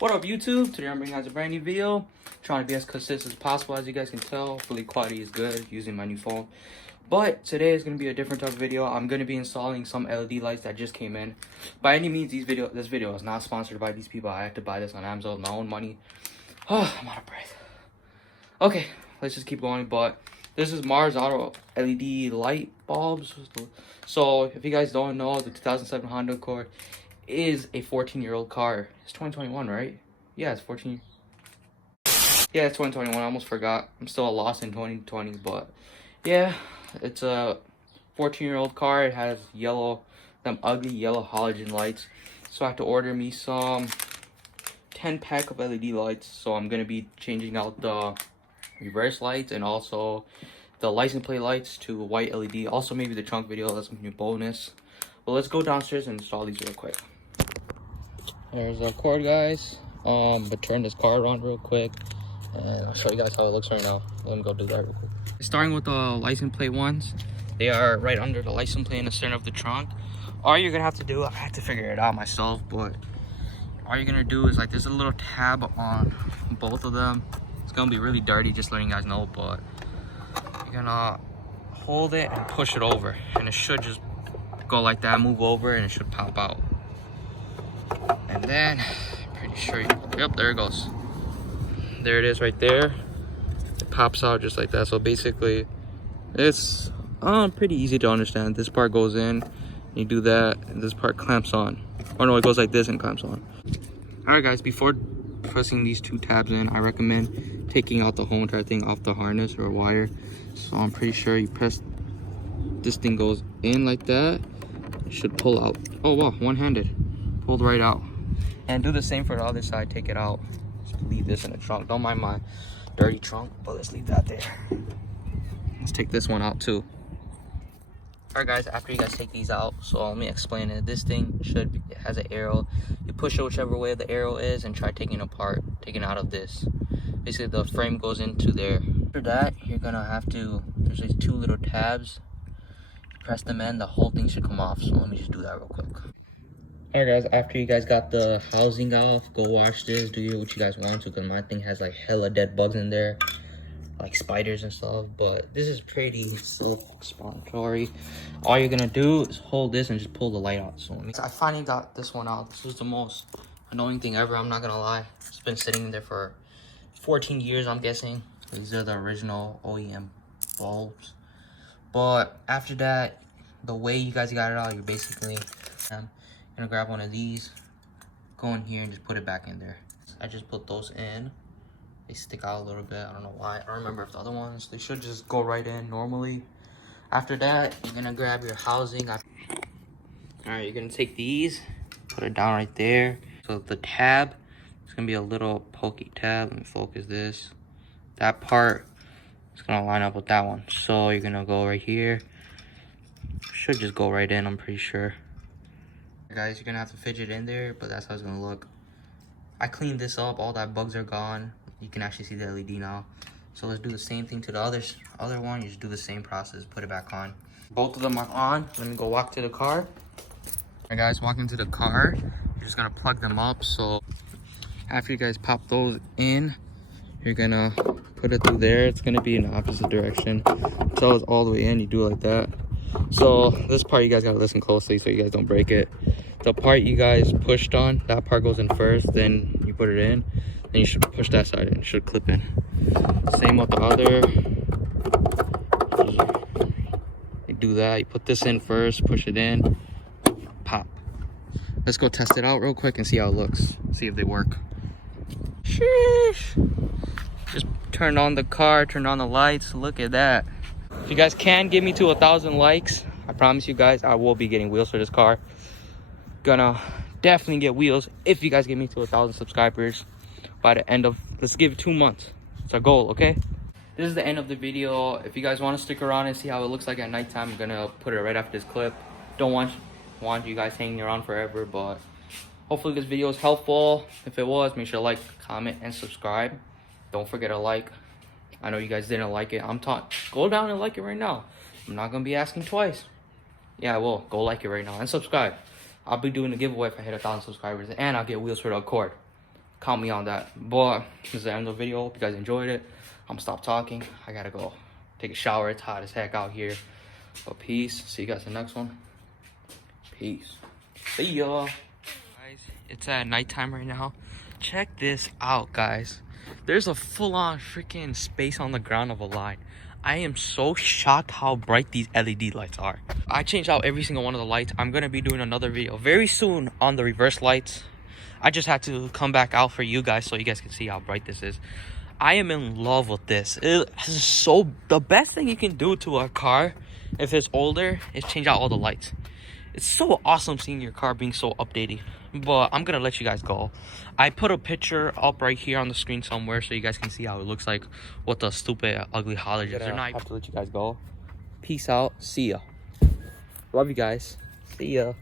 What up, YouTube? Today I'm bringing you guys a brand new video. Trying to be as consistent as possible. As you guys can tell, hopefully quality is good using my new phone. But today is going to be a different type of video. I'm going to be installing some LED lights that just came in. By any means, this video is not sponsored by these people. I had to buy this on Amazon with my own money. Oh, I'm out of breath. Okay, let's just keep going. But this is Mars Auto LED light bulbs. So if you guys don't know, the 2007 Honda Accord is a 14-year-old car. It's 2021, right? Yeah, it's 14. Yeah, it's 2021. I almost forgot. I'm still lost in 2020, but yeah, it's a 14-year-old car. It has them ugly yellow halogen lights. So I have to order me some 10-pack of LED lights. So I'm gonna be changing out the reverse lights and also the license plate lights to white LED. Also maybe the trunk video. That's a new bonus. But let's go downstairs and install these real quick. There's our cord, guys. But turn this car around real quick and I'll show you guys how it looks right now. Let me go do that real quick. Starting with the license plate ones, they are right under the license plate in the center of the trunk. All you're gonna have to do, I have to figure it out myself, but all you're gonna do is, like, there's a little tab on both of them. It's gonna be really dirty, just letting you guys know, but you're gonna hold it and push it over, and it should just go like that, move over, and it should pop out. And then pretty sure yep, there it goes. There it is right there. It pops out just like that. So basically it's pretty easy to understand. This part goes in, you do that, and this part clamps on. Oh no, it goes like this and clamps on. All right, guys, before pressing these two tabs in, I recommend taking out the whole entire thing off the harness or wire. So I'm pretty sure you press, this thing goes in like that, it should pull out. Oh wow, one-handed, pulled right out. And do the same for the other side. Take it out, just leave this in the trunk. Don't mind my dirty trunk, but let's leave that there. Let's take this one out too. All right, guys, after you guys take these out, so let me explain it. This thing it has an arrow. You push it whichever way the arrow is and try taking it out of this. Basically the frame goes into there. After that, you're gonna have to, there's these two little tabs. You press them in, the whole thing should come off. So let me just do that real quick. Alright, guys, after you guys got the housing off, go wash this, do what you guys want to, because my thing has like hella dead bugs in there, like spiders and stuff. But this is pretty self-explanatory. All you're gonna do is hold this and just pull the light out. So I finally got this one out. This was the most annoying thing ever, I'm not gonna lie. It's been sitting there for 14 years, I'm guessing. These are the original OEM bulbs. But after that, the way you guys got it out, you're basically gonna grab one of these, go in here and just put it back in there. I just put those in. They stick out a little bit, I don't know why. I don't remember if the other ones, they should just go right in normally. After that, you're gonna grab your housing. All right, you're gonna take these, put it down right there. So the tab, it's gonna be a little pokey tab. Let me focus this. That part is gonna line up with that one. So you're gonna go right here. Should just go right in, I'm pretty sure. Guys, you're gonna have to fidget in there, but that's how it's gonna look. I cleaned this up, all that bugs are gone. You can actually see the LED now. So let's do the same thing to the other one. You just do the same process, put it back on. Both of them are on. Let me go walk to the car. Alright, guys, walking to the car, you're just gonna plug them up. So after you guys pop those in, you're gonna put it through there. It's gonna be in the opposite direction. So it's all the way in, you do it like that. So this part you guys gotta listen closely so you guys don't break it. The part you guys pushed on, that part goes in first, then you put it in, then you should push that side in, it should clip in. Same with the other. You do that, you put this in first, push it in, pop. Let's go test it out real quick and see how it looks, see if they work. Sheesh. Just turn on the car, turn on the lights, look at that. If you guys can give me to 1,000 likes, I promise you guys I will be getting wheels for this car. Gonna definitely get wheels if you guys get me to 1,000 subscribers by the end of, let's give it 2 months. It's our goal, okay? This is the end of the video. If you guys want to stick around and see how it looks like at nighttime, I'm gonna put it right after this clip. Don't want you guys hanging around forever, but hopefully this video is helpful. If it was, make sure to like, comment, and subscribe. Don't forget to like. I know you guys didn't like it. Go down and like it right now. I'm not gonna be asking twice. Yeah, I will. Go like it right now and subscribe. I'll be doing a giveaway if I hit 1,000 subscribers, and I'll get wheels for the Accord. count me on that. But this is the end of the video. Hope you guys enjoyed it. I'm gonna stop talking. I gotta go take a shower. It's hot as heck out here. But peace. See you guys in the next one. Peace. See ya. Guys, it's at nighttime right now. Check this out, guys. There's a full-on freaking space on the ground of a line. I am so shocked how bright these LED lights are. I changed out every single one of the lights. I'm gonna be doing another video very soon on the reverse lights. I just had to come back out for you guys so you guys can see how bright this is. I am in love with this. It is so, the best thing you can do to a car if it's older is change out all the lights. It's so awesome seeing your car being so updated. But I'm gonna let you guys go. I put a picture up right here on the screen somewhere so you guys can see how it looks like with the stupid ugly halogens. I have to let you guys go. Peace out. See ya. Love you guys. See ya.